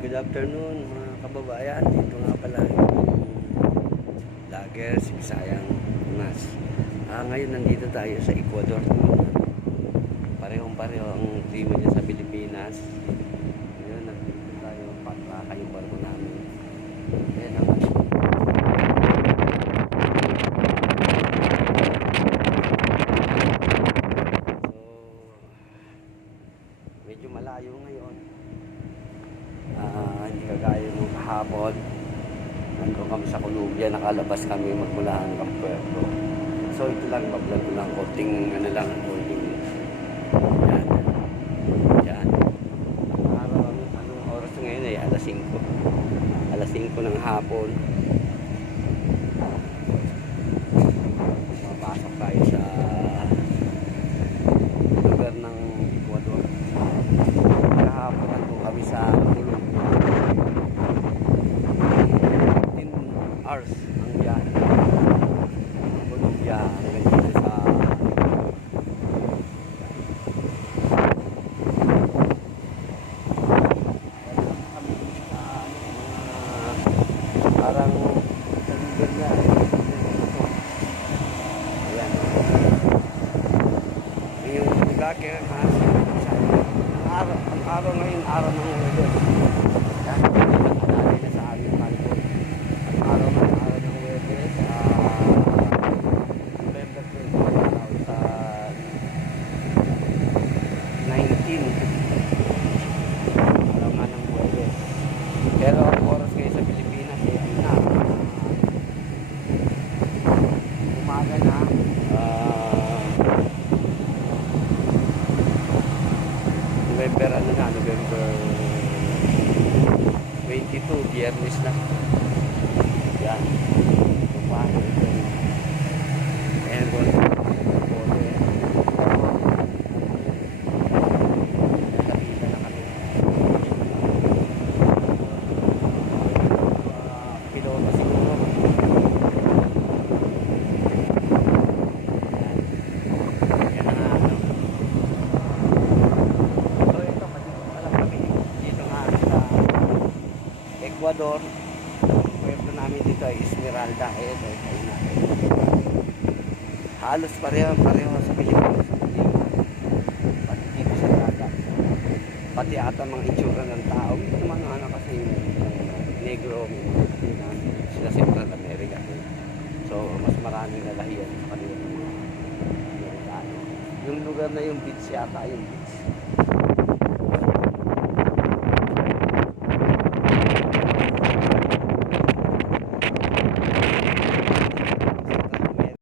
Good afternoon mga kababayan. Dito nga pala yung vlogger si Bisayang Unas. Ngayon nandito tayo sa Ecuador. Parehong-pareho ang klima niya sa Pilipinas. Ngayon nandito tayo para yung barko namin. Ayan ang medyo malayo ngayon. Hindi kagaya nung kahapon. Nandun kami sa Colombia, nakalabas kami magmula hanggang Puerto. So ito lang, mag-vlog ko lang, konting konting yan. Araw, anong oras ngayon ay alas 5. Alas 5 ng hapon. Mapasok tayo sa lugar ng Ecuador. Kahapon nandun kami sa Colombia. 15 hours ang biyahe. Colombia hanggang dito sa parang sa lugar niya. Ayan. Yung vlogger ang araw ngayon, araw ng Huwebes. Yan, nakadali na sa aming balkon. Ang araw ngayon, araw ng Huwebes, November 2019. Araw nga ng Huwebes. Pero ang oras ngayon sa Pilipinas, ayun na. Umaga na. November 22, Biyernes na. Yan. Umaga. Ayan po. Nakakita na kami. Piloto siguro. Yan na nga. Ecuador. Ang puerto namin dito ay Esmeralda. Ayan, ayun na. Halos pareho sa Pilipinas. Pati dito sa dagat. Pati ata mga itsura ng tao. Ito naman kasi negro. Sila Central America. So, mas maraming nalahiyan sa kanila ng mga Amerikano. Yung lugar na yung beach yata, yung beach.